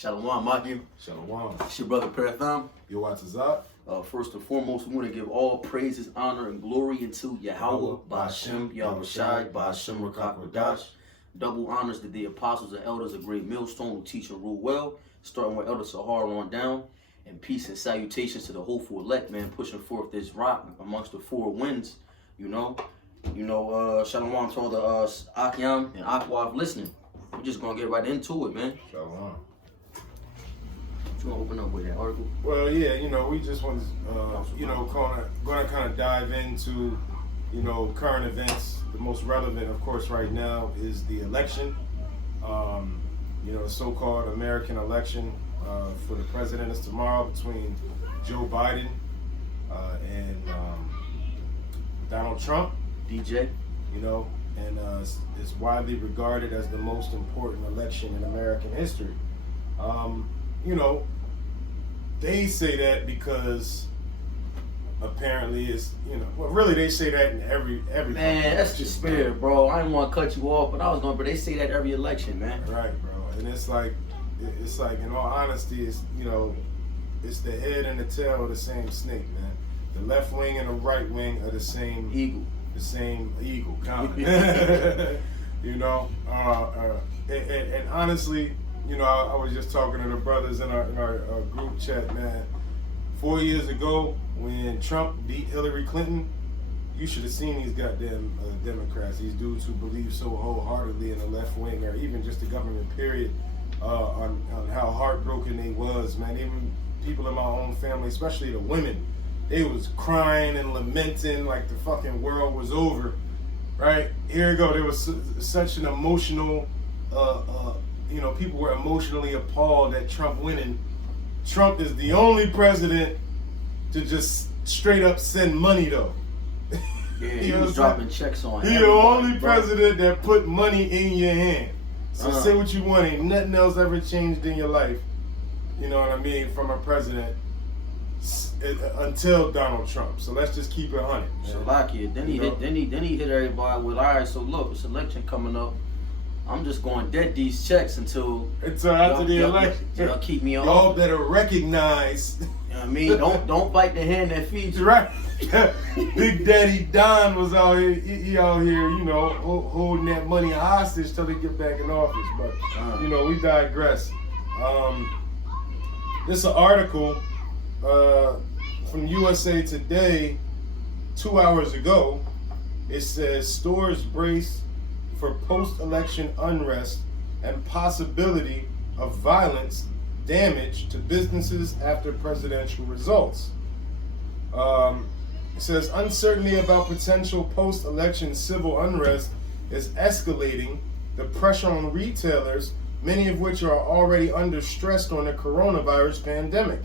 Shalom, Maki. Shalom. It's your brother Paratham. Yo, what's up? First and foremost, we want to give all praises, honor, and glory into Yahweh, Ba'ashem, Yahushai, Ba'ashem, Rakak, Radash. Double honors to the apostles and elders of Great Millstone who teach and rule well, starting with Elder Sahar on down. And peace and salutations to the hopeful elect, man, pushing forth this rock amongst the four winds, Shalom to all the Akyam and Akwav listening. We're just going to get right into it, man. Shalom. You want to open up with that article? Well, yeah, we just want to, going to kind of dive into, current events. The most relevant, of course, right now is the election. The so-called American election for the president is tomorrow between Joe Biden and Donald Trump. DJ. And it's widely regarded as the most important election in American history. They say that because apparently it's, really they say that in every man, that's the spirit, bro. I didn't want to cut you off, but they say that every election, man. Right, bro. And it's like in all honesty, it's the head and the tail of the same snake, man. The left wing and the right wing are the same eagle. The same eagle, kind of. And honestly, I was just talking to the brothers in our group chat, man. 4 years ago, when Trump beat Hillary Clinton, you should have seen these goddamn Democrats, these dudes who believe so wholeheartedly in the left wing, or even just the government, period, on how heartbroken they was, man. Even people in my own family, especially the women, they was crying and lamenting like the fucking world was over, right? Here we go. There was such an emotional, people were emotionally appalled at Trump winning. Trump is the only president to just straight up send money, though. Yeah, he was dropping checks on. He the only president that put money in your hand. So say what you want. Ain't nothing else ever changed in your life. You know what I mean? From a president until Donald Trump. So let's just keep it 100. Shalakia. Then he hit everybody with, all right, so look, this election coming up. I'm just going dead these checks until after the election. Y'all keep me on. Y'all better recognize. You know what I mean? Don't bite the hand that feeds you. Right. Big Daddy Don was out here. He out here, holding that money hostage till they get back in office. But we digress. This is an article from USA Today 2 hours ago. It says stores brace for post-election unrest and possibility of violence damage to businesses after presidential results. It says uncertainty about potential post-election civil unrest is escalating the pressure on retailers, many of which are already under stress on the coronavirus pandemic.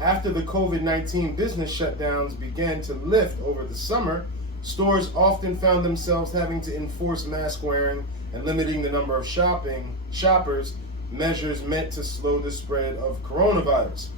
After the COVID-19 business shutdowns began to lift over the summer, stores often found themselves having to enforce mask wearing and limiting the number of shoppers, measures meant to slow the spread of coronavirus.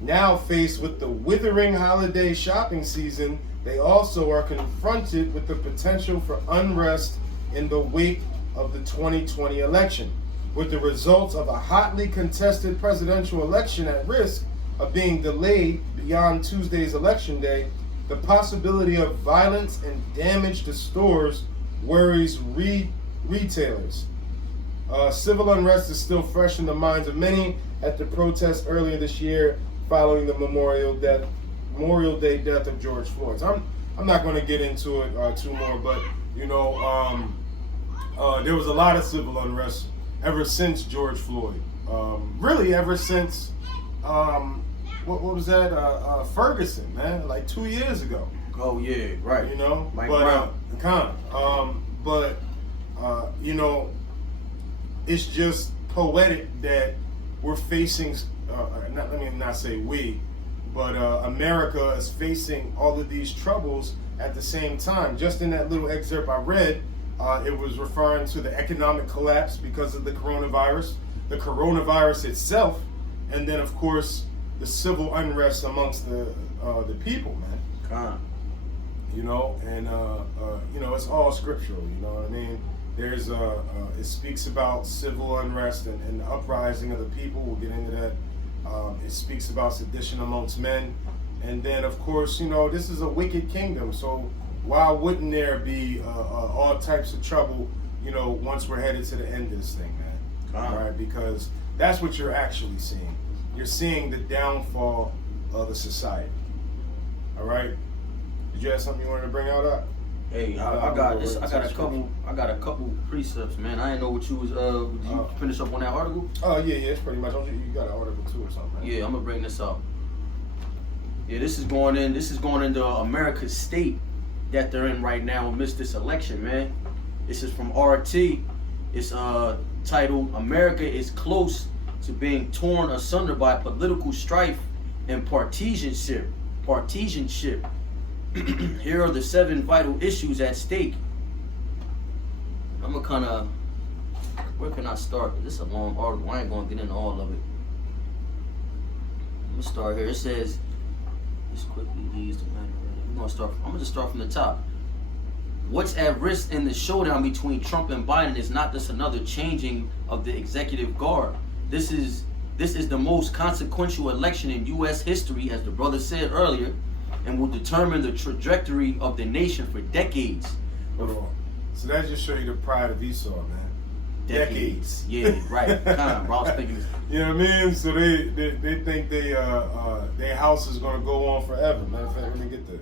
Now faced with the withering holiday shopping season, they also are confronted with the potential for unrest in the wake of the 2020 election, with the results of a hotly contested presidential election at risk of being delayed beyond Tuesday's election day. The possibility of violence and damage to stores worries retailers. Civil unrest is still fresh in the minds of many at the protests earlier this year following the Memorial Day death of George Floyd. I'm not going to get into it too more, but there was a lot of civil unrest ever since George Floyd. Really, ever since what was that? Ferguson, man, like 2 years ago. Oh yeah, right. Mike Brown. It's just poetic that we're facing. Let me not say we, but America is facing all of these troubles at the same time. Just in that little excerpt I read, it was referring to the economic collapse because of the coronavirus itself, and then of course the civil unrest amongst the people, man. It's all scriptural, you know what I mean? There's it speaks about civil unrest and the uprising of the people. We'll get into that. It speaks about sedition amongst men, and then of course, you know, this is a wicked kingdom. So why wouldn't there be all types of trouble? You know, once we're headed to the end of this thing, man. All right, because that's what you're actually seeing. You're seeing the downfall of the society. All right. Did you have something you wanted to bring out? Hey, I got this. I got a couple precepts, man. I didn't know what you was. Did you finish up on that article? Oh yeah, it's pretty much. You got an article too or something? Right? Yeah, I'm gonna bring this up. Yeah, this is going into America's state that they're in right now amidst this election, man. This is from RT. It's titled "America is close to being torn asunder by political strife and partisanship." Here are the 7 vital issues at stake. I'm gonna kind of, where can I start? This is a long article. I ain't gonna get into all of it. I'm gonna start here. It says, just quickly ease the matter. I'm gonna just start from the top. What's at risk in the showdown between Trump and Biden is not just another changing of the executive guard. This is the most consequential election in U.S. history, as the brother said earlier, and will determine the trajectory of the nation for decades. Hold on. So that just show you the pride of Esau, man. Decades. Yeah, right. Bro, I was thinking this. You know what I mean? So they think their house is gonna go on forever. Matter of fact, let me get the.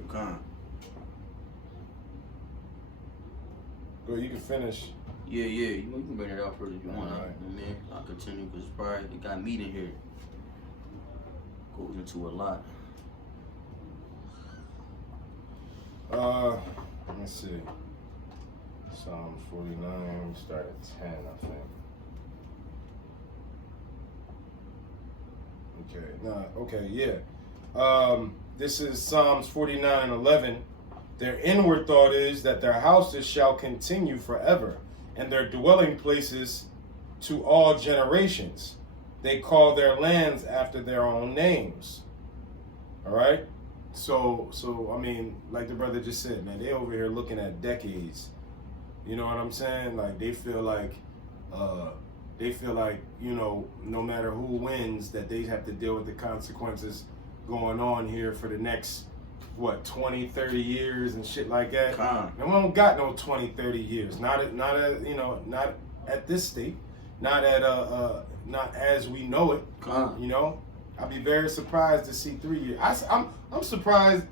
Go. You can finish. Yeah. You can bring it out further if you want. Right. I mean, I'll continue because probably it got meat in here. Goes into a lot. Let me see. Psalms 49, start at 10, I think. This is Psalms 49 and 11. Their inward thought is that their houses shall continue forever, and their dwelling places to all generations. They call their lands after their own names. All right? So I mean, like the brother just said, man, they over here looking at decades. You know what I'm saying? Like they feel like, you know, no matter who wins, that they have to deal with the consequences going on here for the next, 20, 30 years and shit like that. And we don't got no 20, 30 years. Not at this state. Not as we know it. You know? I'd be very surprised to see 3 years. I'm surprised.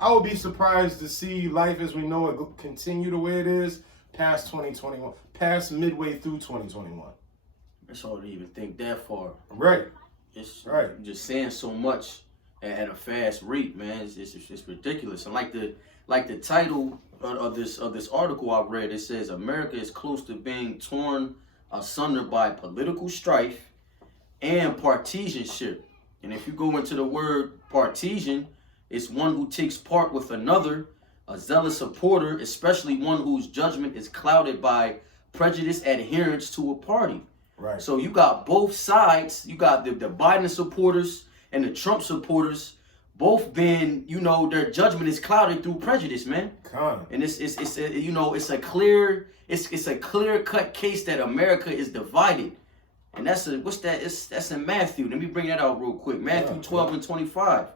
I would be surprised to see life as we know it continue the way it is past 2021, past midway through 2021. It's hard to even think that far. Right. It's right. Just saying so much at a fast rate, man. It's ridiculous. And like the title of this article I read, it says America is close to being torn asunder by political strife and partisanship. And if you go into the word partisan, it's one who takes part with another, a zealous supporter, especially one whose judgment is clouded by prejudiced adherence to a party. Right. So you got both sides. You got the Biden supporters and the Trump supporters, both being, you know, their judgment is clouded through prejudice, man. And it's a clear cut case that America is divided. And that's in Matthew. Let me bring that out real quick. Matthew 12 and 25.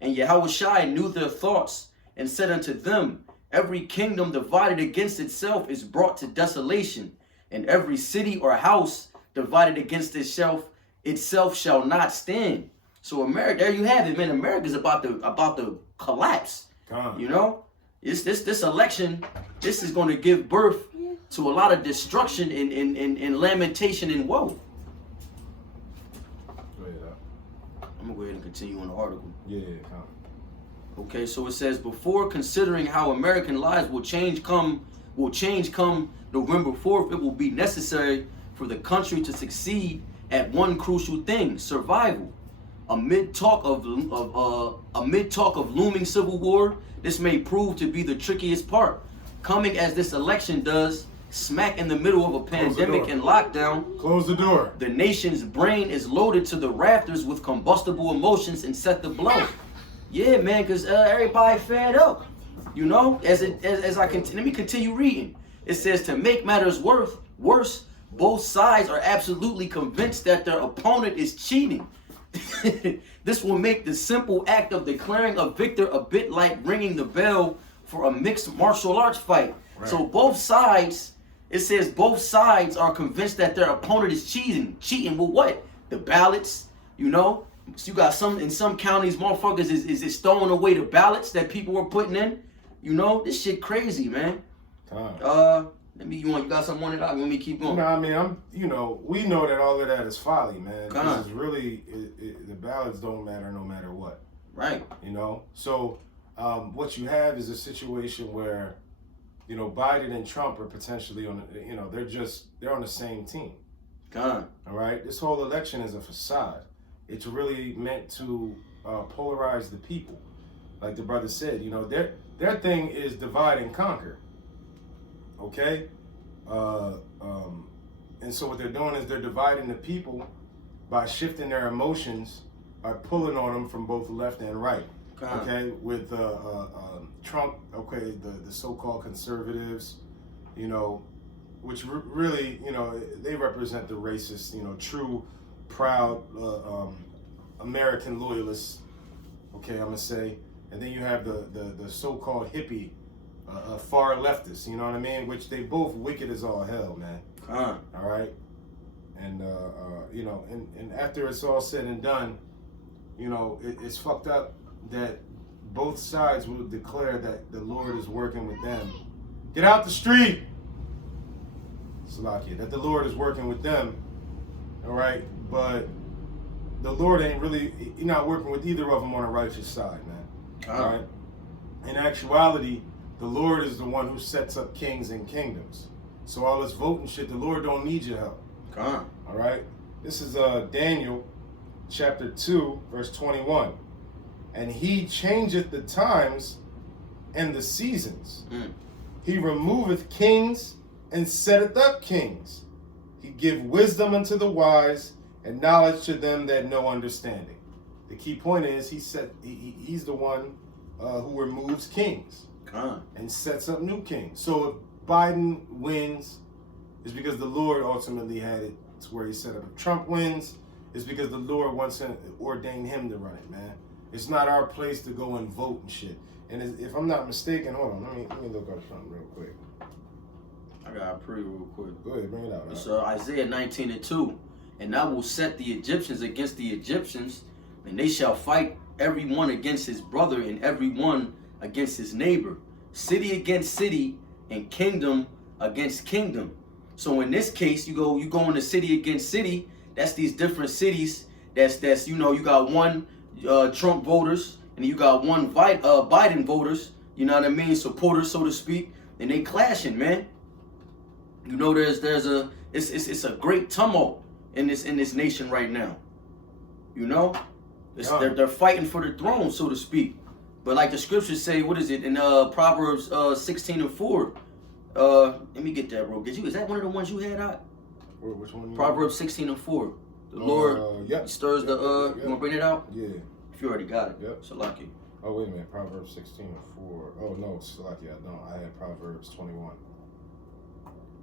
And Yahushua knew their thoughts and said unto them, every kingdom divided against itself is brought to desolation, and every city or house divided against itself shall not stand. So America, there you have it, man. America's about to collapse. You know, this election, this is going to give birth to a lot of destruction and lamentation and woe. I'm gonna go ahead and continue on the article. Okay, so it says, before considering how American lives will change come November 4th, it will be necessary for the country to succeed at one crucial thing: survival. Amid talk of looming civil war, this may prove to be the trickiest part. Coming as this election does, smack in the middle of a pandemic and lockdown. Close the door. The nation's brain is loaded to the rafters with combustible emotions and set the blow. Yeah, man, because everybody fed up. You know, let me continue reading. It says to make matters worse, both sides are absolutely convinced that their opponent is cheating. This will make the simple act of declaring a victor a bit like ringing the bell for a mixed martial arts fight. Right. So both sides, it says both sides are convinced that their opponent is cheating. Cheating with what? The ballots, you know? So you got in some counties, motherfuckers is throwing away the ballots that people were putting in. You know, this shit crazy, man. You got something on it? You want me to keep going? No, I mean, we know that all of that is folly, man. Because really, the ballots don't matter no matter what. Right. You know? So, what you have is a situation where, Biden and Trump are potentially on, they're on the same team. All right? This whole election is a facade. It's really meant to polarize the people. Like the brother said, their thing is divide and conquer. Okay? And so what they're doing is they're dividing the people by shifting their emotions, by pulling on them from both left and right. Okay? With Trump, okay, the so-called conservatives, which really, they represent the racist, true, proud American loyalists, okay, I'm going to say. And then you have the so-called hippie, far leftists, you know what I mean? Which they both wicked as all hell, man. All right? And, and after it's all said and done, it's fucked up that both sides will declare that the Lord is working with them. Get out the street! Salakia. That the Lord is working with them, all right? But the Lord ain't really, he's not working with either of them on the righteous side, man. All right? In actuality, the Lord is the one who sets up kings and kingdoms. So all this voting shit, the Lord don't need your help. All right? This is Daniel chapter 2, verse 21. And he changeth the times and the seasons. He removeth kings and setteth up kings. He give wisdom unto the wise and knowledge to them that know understanding. The key point is he's the one who removes kings and sets up new kings. So if Biden wins, it's because the Lord ultimately had it to where he set up. If Trump wins, it's because the Lord wants to ordain him to run it, man. It's not our place to go and vote and shit. And if I'm not mistaken, hold on, let me look up something real quick. I got a pretty real quick. Go ahead, bring it out. It's Isaiah 19:2. And I will set the Egyptians against the Egyptians, and they shall fight every one against his brother and every one against his neighbor, city against city, and kingdom against kingdom. So in this case, you go into city against city. That's these different cities. That's you got one Trump voters, and you got one Biden voters. You know what I mean, supporters, so to speak, and they clashing, man. It's a great tumult in this nation right now. They're fighting for the throne, so to speak. But like the scriptures say, what is it in Proverbs 16:4? Let me get that, bro. Is that one of the ones you had out? Which one? Proverbs 16:4. The Lord stirs the. You wanna bring it out? Yeah. If you already got it. Yep. Salaki. Oh wait a minute, Proverbs 16:4. Oh no, Salaki, I don't. I had Proverbs 21.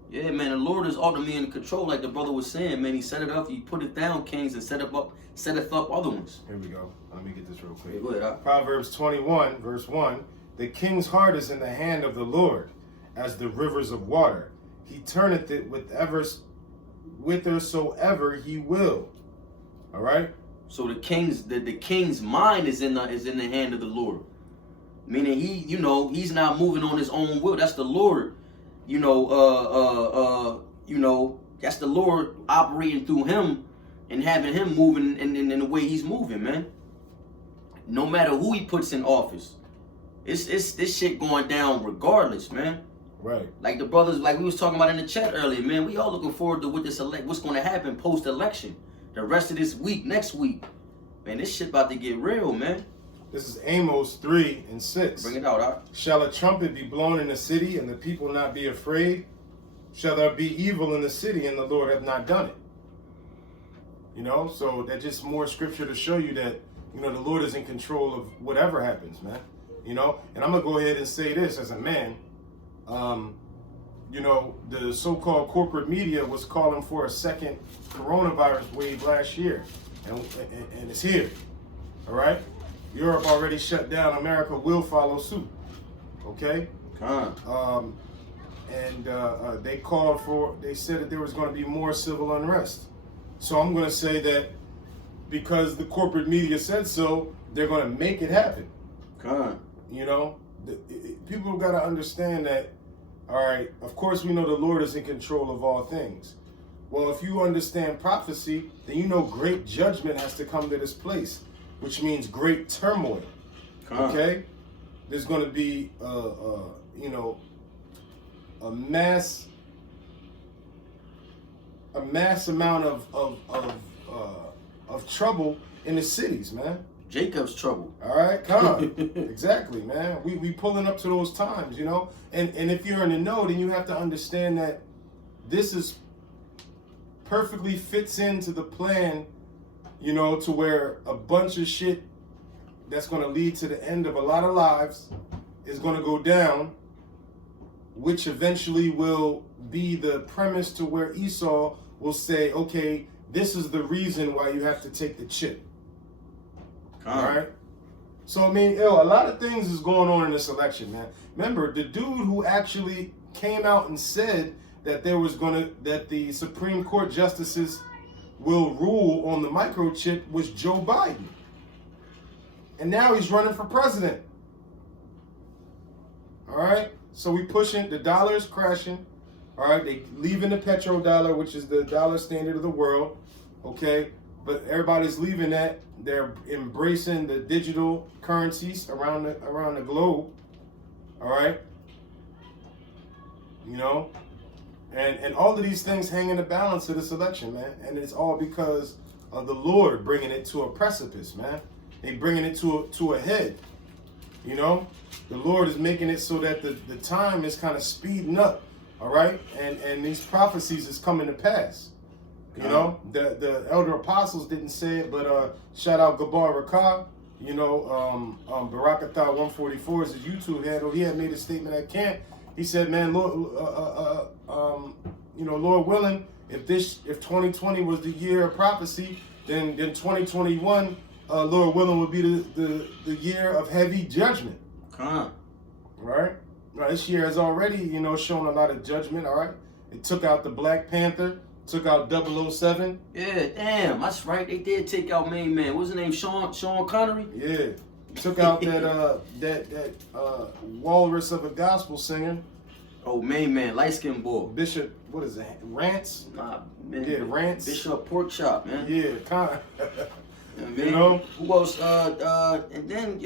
Yeah, man, the Lord is ultimately in control, like the brother was saying, man. He set it up, he put it down, kings, and setteth up other ones. Here we go. Let me get this real quick. Yeah, go ahead. Proverbs 21, verse 1. The king's heart is in the hand of the Lord, as the rivers of water. He turneth it whithersoever he will. All right? So the king's mind is in the hand of the Lord. Meaning he's not moving on his own will. That's the Lord. That's the Lord operating through him and having him moving in the way he's moving, man. No matter who he puts in office, it's this shit going down regardless, man. Right. Like the brothers, like we was talking about in the chat earlier, man. We all looking forward to what's going to happen post-election. The rest of this week, next week, man. This shit about to get real, man. This is Amos 3:6. Bring it out, huh? Shall a trumpet be blown in the city, and the people not be afraid? Shall there be evil in the city, and the Lord hath not done it? So that's just more scripture to show you that, the Lord is in control of whatever happens, man. And I'm going to go ahead and say this as a man. the so-called corporate media was calling for a second coronavirus wave last year, and it's here. All right, Europe already shut down. America will follow suit. Okay. They said that there was going to be more civil unrest. So I'm going to say that because the corporate media said so, they're going to make it happen. People got to understand that. All right, of course we know the Lord is in control of all things. Well, if you understand prophecy, then you know great judgment has to come to this place, which means great turmoil. Okay? There's going to be, a mass amount of trouble in the cities, man. Jacob's trouble. All right, come on. Exactly, man. We pulling up to those times, And if you're in the know, then you have to understand that this is perfectly fits into the plan, to where a bunch of shit that's going to lead to the end of a lot of lives is going to go down, which eventually will be the premise to where Esau will say, okay, this is the reason why you have to take the chip. All right. So, a lot of things is going on in this election, man. Remember, the dude who actually came out and said that that the Supreme Court justices will rule on the microchip was Joe Biden. And now he's running for president. All right. So we pushing, the dollar is crashing. All right. They leaving the petrodollar, which is the dollar standard of the world. Okay. But everybody's leaving that. They're embracing the digital currencies around the globe. All right. And all of these things hang in the balance of this election, man. And it's all because of the Lord bringing it to a precipice, man. They bringing it to a head. The Lord is making it so that the time is kind of speeding up. All right. And these prophecies is coming to pass. The elder apostles didn't say it, but shout out Gabar Rakah. Barakatah 144 is his YouTube handle. He had made a statement at camp. He said, "Man, Lord, Lord willing, if 2020 was the year of prophecy, then 2021, Lord willing, would be the year of heavy judgment." Right? Now, this year has already, shown a lot of judgment. All right, it took out the Black Panther. Took out 007. Yeah, damn, that's right. They did take out main man. What's his name? Sean Connery. Yeah, took out that walrus of a gospel singer. Oh, main man, light skinned boy. Bishop, what is it? Rance. Nah, man. Yeah, Rance. Bishop Porkchop, man. Yeah, kind. Who else? And then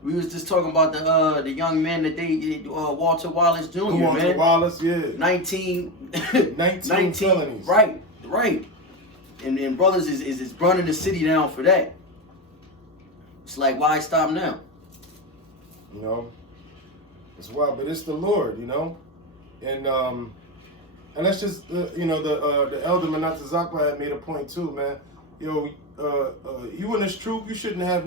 we was just talking about the young man that they Walter Wallace Jr. Walter Wallace, yeah. 19 felonies. Right. And brothers is burning the city down for that. It's like, why stop now? It's wild, but it's the Lord, and that's just the elder Manata Zakwa had made a point too, man. You in this truth, you shouldn't have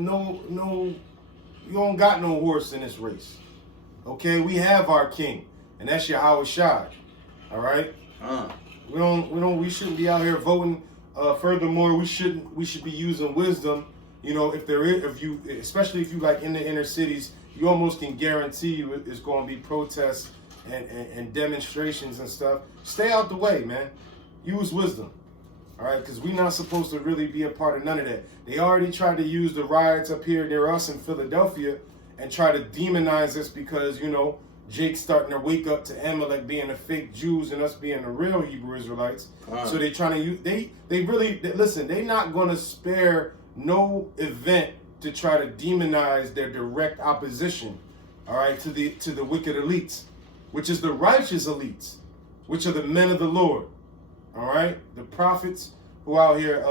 you don't got no horse in this race. Okay, we have our king, and that's Yahweh Shai. All right. We shouldn't be out here voting. Furthermore, we should be using wisdom. Especially if you like in the inner cities, you almost can guarantee it's going to be protests and demonstrations and stuff. Stay out the way, man. Use wisdom. All right, because we're not supposed to really be a part of none of that. They already tried to use the riots up here near us in Philadelphia and try to demonize us because, Jake's starting to wake up to Amalek being the fake Jews and us being the real Hebrew Israelites. So they're trying to use, listen, they're not going to spare no event to try to demonize their direct opposition, all right, to the wicked elites, which is the righteous elites, which are the men of the Lord. All right, the prophets who out here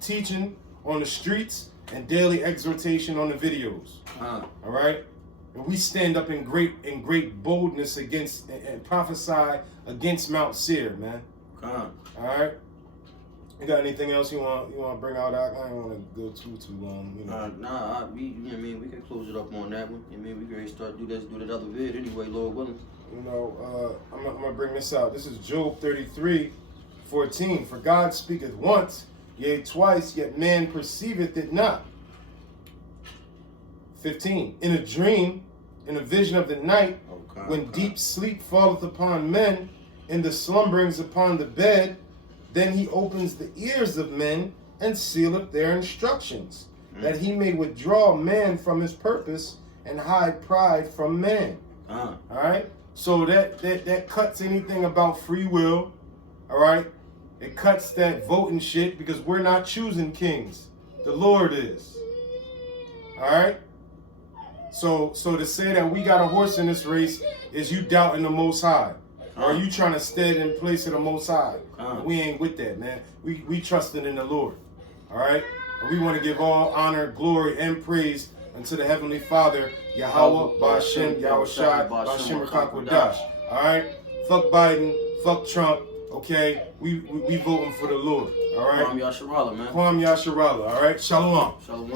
teaching on the streets and daily exhortation on the videos. All right, and we stand up in great boldness against and prophesy against Mount Seir, man. All right, You got anything else you want to bring out? I don't want to go too long. You know. We can close it up on that one. I mean, we can start do that other vid anyway, Lord willing. You know, I'm gonna bring this out. This is Job 33:14. For God speaketh once, yea twice, yet man perceiveth it not. 15. In a dream, in a vision of the night, when deep sleep falleth upon men, in the slumberings upon the bed, then he opens the ears of men and sealeth their instructions, that he may withdraw man from his purpose and hide pride from man. All right? So that cuts anything about free will. All right? It cuts that voting shit because we're not choosing kings. The Lord is. All right? So to say that we got a horse in this race is you doubting the Most High. Or you trying to stand in place of the Most High. We ain't with that, man. We trusting in the Lord. All right? And we want to give all honor, glory, and praise unto the Heavenly Father, Yahweh, Ba'ashem, Yahushai, Ba'ashem Rakakwadash. All right? Fuck Biden, fuck Trump, okay? We voting for the Lord, all right? Kwam Yasharala, man. Kwam Yasharala, all right? Shalom. Shalom.